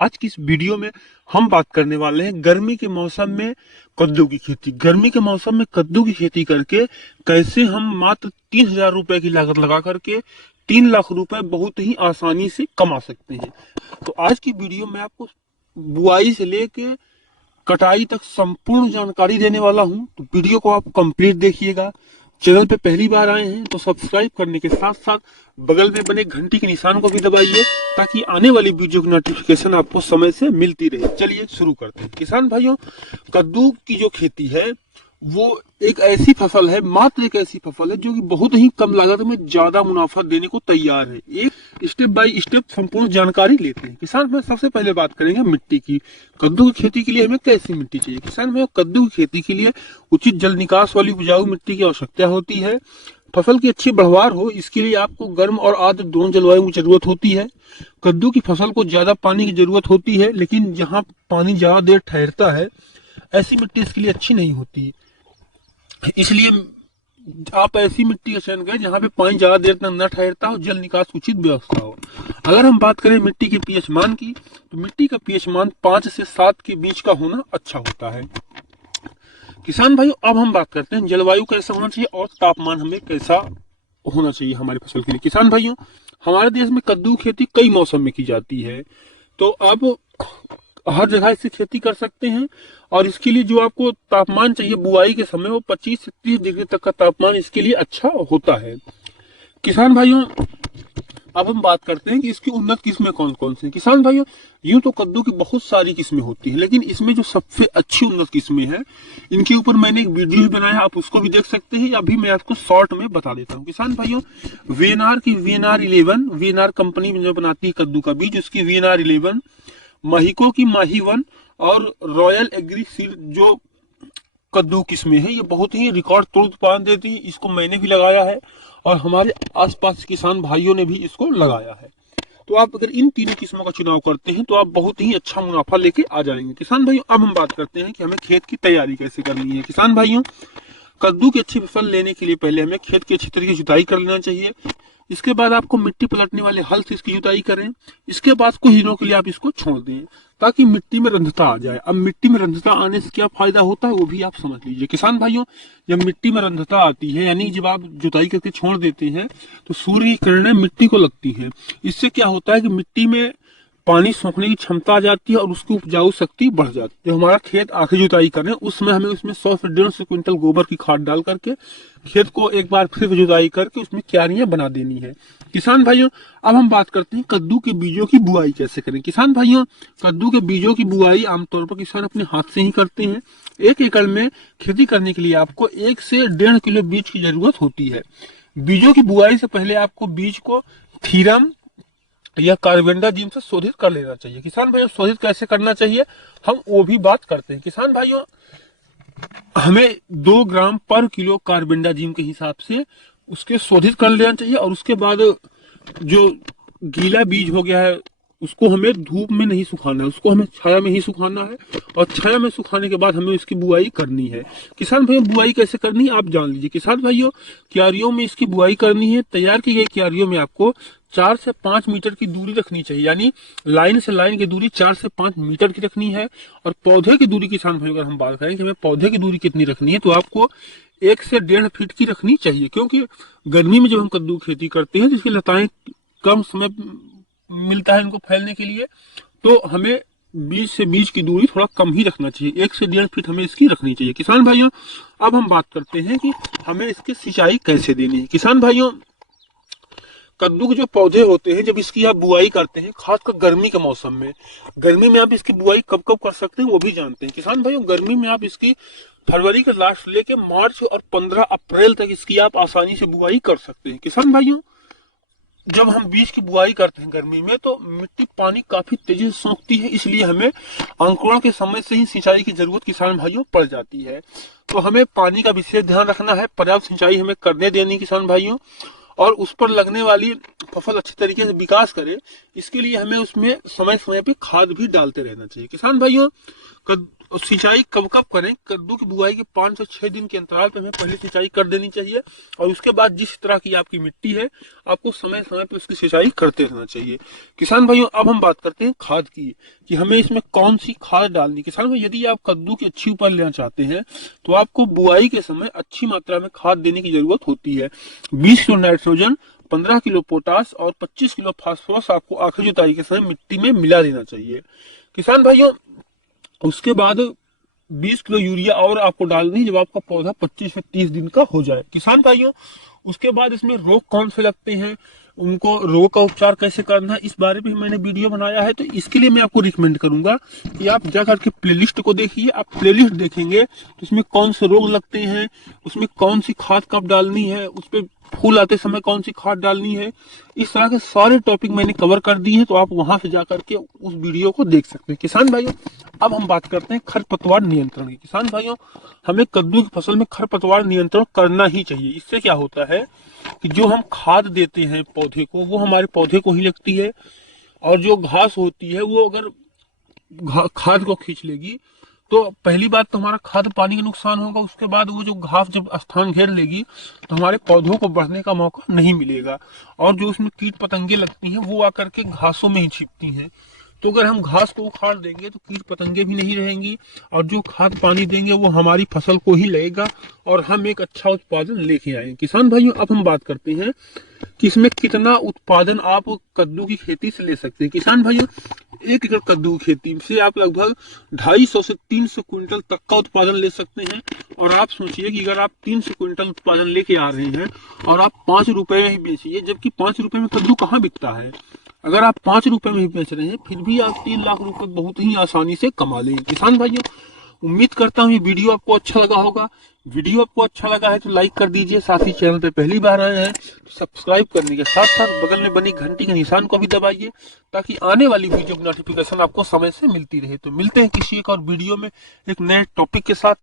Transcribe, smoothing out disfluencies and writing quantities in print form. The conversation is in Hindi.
आज की इस वीडियो में हम बात करने वाले हैं गर्मी के मौसम में कद्दू की खेती। गर्मी के मौसम में कद्दू की खेती करके कैसे हम मात्र 3,000 रुपए की लागत लगा करके 3 लाख रुपए बहुत ही आसानी से कमा सकते हैं। तो आज की वीडियो में आपको बुआई से लेके कटाई तक संपूर्ण जानकारी देने वाला हूं, तो वीडियो को आप कंप्लीट देखिएगा। चैनल पे पहली बार आए हैं तो सब्सक्राइब करने के साथ साथ बगल में बने घंटी के निशान को भी दबाइए ताकि आने वाली वीडियो की नोटिफिकेशन आपको समय से मिलती रहे। चलिए शुरू करते हैं। किसान भाइयों, कद्दू की जो खेती है वो एक ऐसी फसल है, मात्र एक ऐसी फसल है जो कि बहुत ही कम लागत में ज्यादा मुनाफा देने को तैयार है। एक स्टेप बाय स्टेप संपूर्ण जानकारी लेते हैं। किसान भाई, सबसे पहले बात करेंगे मिट्टी की। कद्दू की खेती के लिए हमें कैसी मिट्टी चाहिए? किसान भाई, कद्दू की खेती के लिए उचित जल निकास वाली उपजाऊ मिट्टी की आवश्यकता होती है। फसल की अच्छी बढ़वार हो, इसके लिए आपको गर्म और आर्द्र दोनों जलवायु की जरूरत होती है। कद्दू की फसल को ज्यादा पानी की जरूरत होती है, लेकिन जहाँ पानी ज्यादा देर ठहरता है ऐसी मिट्टी इसके लिए अच्छी नहीं होती। इसलिए आप ऐसी मिट्टी का चयन करें जहाँ पे पानी ज्यादा देर तक न ठहरता हो, जल निकास उचित व्यवस्था हो। अगर हम बात करें मिट्टी के पीएच मान की, तो मिट्टी का पीएच मान 5 से 7 के बीच का होना अच्छा होता है। किसान भाइयों, अब हम बात करते हैं जलवायु कैसा होना चाहिए और तापमान हमें कैसा होना चाहिए हमारी फसल के लिए। किसान भाइयों, हमारे देश में कद्दू खेती कई मौसम में की जाती है, तो अब हर जगह इससे खेती कर सकते हैं। और इसके लिए जो आपको तापमान चाहिए बुआई के समय, वो 25 से 30 डिग्री तक का तापमान इसके लिए अच्छा होता है। किसान भाइयों, अब हम बात करते हैं कि इसकी उन्नत किस्में कौन कौन सी हैं। किसान भाइयों, यूं तो कद्दू की बहुत सारी किस्में होती हैं, लेकिन इसमें जो सबसे अच्छी उन्नत किस्में हैं, इनके ऊपर मैंने एक वीडियो भी बनाया, आप उसको भी देख सकते हैं। अभी मैं आपको शॉर्ट में बता देता हूँ। किसान भाइयों, वीएनआर की वीएनआर 11, वीएनआर कंपनी जो बनाती है कद्दू का बीज, उसकी वीएनआर 11, महिको की माही 1 और रॉयल एग्री सीड जो कद्दू किस्में हैं, ये बहुत ही रिकॉर्ड तोड़ उत्पादन देती है। इसको मैंने भी लगाया है और हमारे आसपास किसान भाइयों ने भी इसको लगाया है। तो आप अगर इन तीनों किस्मों का चुनाव करते हैं तो आप बहुत ही अच्छा मुनाफा लेके आ जाएंगे। किसान भाइयों, अब हम बात करते हैं कि हमें खेत की तैयारी कैसे करनी है। किसान भाइयों, कद्दू की अच्छी फसल लेने के लिए पहले हमें खेत की अच्छी तरीके से जुताई कर लेना चाहिए। इसके बाद आपको मिट्टी पलटने वाले हल से इसकी जुताई करें। इसके बाद कुछ दिनों के लिए आप इसको छोड़ दें ताकि मिट्टी में रंध्रता आ जाए। अब मिट्टी में रंध्रता आने से क्या फायदा होता है वो भी आप समझ लीजिए। किसान भाइयों, जब मिट्टी में रंध्रता आती है, यानी जब आप जुताई करके छोड़ देते हैं तो सूर्य की किरणें मिट्टी को लगती हैं। इससे क्या होता है कि मिट्टी में पानी सोखने की क्षमता आ जाती है और उसकी उपजाऊ शक्ति बढ़ जाती है। जब हमारा खेत आखिरी जुताई करें उसमें हमें उसमें 100 से 150 क्विंटल गोबर की खाद डाल करके खेत को एक बार फिर जुताई करके उसमें क्यारियां बना देनी है। किसान भाइयों, अब हम बात करते हैं कद्दू के बीजों की बुआई कैसे करें। किसान भाइयों, कद्दू के बीजों की बुआई आमतौर पर किसान अपने हाथ से ही करते हैं। 1 एकड़ में खेती करने के लिए आपको 1 से 1.5 किलो बीज की जरूरत होती है। बीजों की बुआई से पहले आपको बीज को थीरम या कार्बेंडाजिम से शोधित कर लेना चाहिए। किसान भाइयों, शोधित कैसे करना चाहिए हम वो भी बात करते हैं। किसान भाइयों, हमें 2 ग्राम पर किलो कार्बेंडाजिम के हिसाब से उसके शोधित कर लेना चाहिए। और उसके बाद जो गीला बीज हो गया है उसको हमें धूप में नहीं सुखाना है, उसको हमें छाया में ही सुखाना है। और छाया में सुखाने के बाद हमें इसकी बुआई करनी है। किसान भाइयों, बुआई कैसे करनी है आप जान लीजिए। किसान भाइयों, क्यारियों में इसकी बुआई करनी है। तैयार की गई क्यारियों में आपको 4 से 5 मीटर की दूरी रखनी चाहिए, यानी लाइन से लाइन की दूरी 4 से 5 मीटर की रखनी है। और पौधे की दूरी, किसान भाइयों अगर हम बात करें कि हमें पौधे की दूरी कितनी रखनी है, तो आपको 1 से 1.5 फीट की रखनी चाहिए। क्योंकि गर्मी में जब हम कद्दू खेती करते हैं तो इसकी लताएं कम समय मिलता है इनको फैलने के लिए, तो हमें बीज से बीज की दूरी थोड़ा कम ही रखना चाहिए। 1 से 1.5 फीट हमें इसकी रखनी चाहिए। किसान भाइयों, अब हम बात करते हैं कि हमें इसकी सिंचाई कैसे देनी है। किसान भाइयों, कद्दू के जो पौधे होते हैं, जब इसकी आप बुआई करते हैं, खासकर गर्मी के मौसम में, गर्मी में आप इसकी बुआई कब कब कर सकते हैं वो भी जानते हैं। किसान भाइयों, गर्मी में आप इसकी फरवरी के लास्ट लेके मार्च और 15 अप्रैल तक इसकी आप आसानी से बुआई कर सकते हैं। किसान भाइयों, जब हम बीज की बुआई करते हैं गर्मी में तो मिट्टी पानी काफी तेजी से सोखती है, इसलिए हमें अंकुरण के समय से ही सिंचाई की जरूरत किसान भाइयों पड़ जाती है। तो हमें पानी का विशेष ध्यान रखना है, पर्याप्त सिंचाई हमें करने देनी किसान भाइयों। और उस पर लगने वाली फसल अच्छी तरीके से विकास करे, इसके लिए हमें उसमें समय समय पे खाद भी डालते रहना चाहिए। किसान भाइयों, और सिंचाई कब कब करें? कद्दू की बुआई के 5 से 6 दिन के अंतराल पे हमें पहले सिंचाई कर देनी चाहिए, और उसके बाद जिस तरह की आपकी मिट्टी है आपको समय समय पे उसकी सिंचाई करते रहना चाहिए। किसान भाइयों, अब हम बात करते हैं खाद की, कि हमें इसमें कौन सी खाद डालनी। किसान भाई, यदि आप कद्दू की अच्छी उपज लेना चाहते हैं तो आपको बुआई के समय अच्छी मात्रा में खाद देने की जरूरत होती है। 20 किलो नाइट्रोजन, 15 किलो पोटास और 25 किलो फास्फोरस आपको आखिरी जुताई के समय मिट्टी में मिला देना चाहिए। किसान भाइयों, उसके बाद 20 किलो यूरिया और आपको डालनी है जब आपका पौधा 25 से 30 दिन का हो जाए। किसान भाइयों, उसके बाद इसमें रोग कौन से लगते हैं, उनको रोग का उपचार कैसे करना है, इस बारे में मैंने वीडियो बनाया है। तो इसके लिए मैं आपको रिकमेंड करूंगा कि आप जाकर के प्लेलिस्ट को देखिए। आप प्लेलिस्ट देखेंगे तो उसमें कौन से रोग लगते हैं, उसमें कौन सी खाद कब डालनी है, उस पर फूल आते समय कौन सी खाद डालनी है, इस तरह के सारे टॉपिक मैंने कवर कर दिए हैं। तो आप वहां से जाकर के उस वीडियो को देख सकते हैं। किसान भाइयों, अब हम बात करते हैं खरपतवार नियंत्रण की। किसान भाइयों, हमें कद्दू की फसल में खरपतवार नियंत्रण करना ही चाहिए। इससे क्या होता है कि जो हम खाद देते हैं पौधे को, वो हमारे पौधे को ही लगती है, और जो घास होती है वो अगर खाद को खींच लेगी तो पहली बात तो हमारा खाद पानी का नुकसान होगा। उसके बाद वो जो घास जब स्थान घेर लेगी तो हमारे पौधों को बढ़ने का मौका नहीं मिलेगा, और जो उसमें कीट पतंगे लगती हैं वो आकर के घासों में ही छिपती हैं। तो अगर हम घास को उखाड़ देंगे तो कीट पतंगे भी नहीं रहेंगी, और जो खाद पानी देंगे वो हमारी फसल को ही लगेगा, और हम एक अच्छा उत्पादन लेके आएंगे। किसान भाइयों, अब हम बात करते हैं कि इसमें कितना उत्पादन आप कद्दू की खेती से ले सकते हैं। किसान भाइयों, 1 एकड़ कद्दू की खेती से आप लगभग 250 से 300 क्विंटल तक का उत्पादन ले सकते हैं। और आप सोचिए कि अगर आप 300 क्विंटल उत्पादन लेके आ रहे हैं और आप 5 रुपए में ही बेचिए, जबकि 5 रुपए में कद्दू कहाँ बिकता है। अगर आप 5 रुपए में ही बेच रहे हैं फिर भी आप 3 लाख रुपए बहुत ही आसानी से कमा लेंगे। किसान भाइयों, उम्मीद करता हूँ ये वीडियो आपको अच्छा लगा होगा। वीडियो आपको अच्छा लगा है तो लाइक कर दीजिए, साथ ही चैनल पे पहली बार आए हैं तो सब्सक्राइब करने के साथ साथ बगल में बनी घंटी के निशान को भी दबाइए, ताकि आने वाली वीडियो की नोटिफिकेशन आपको समय से मिलती रहे। तो मिलते हैं किसी एक और वीडियो में एक नए टॉपिक के साथ।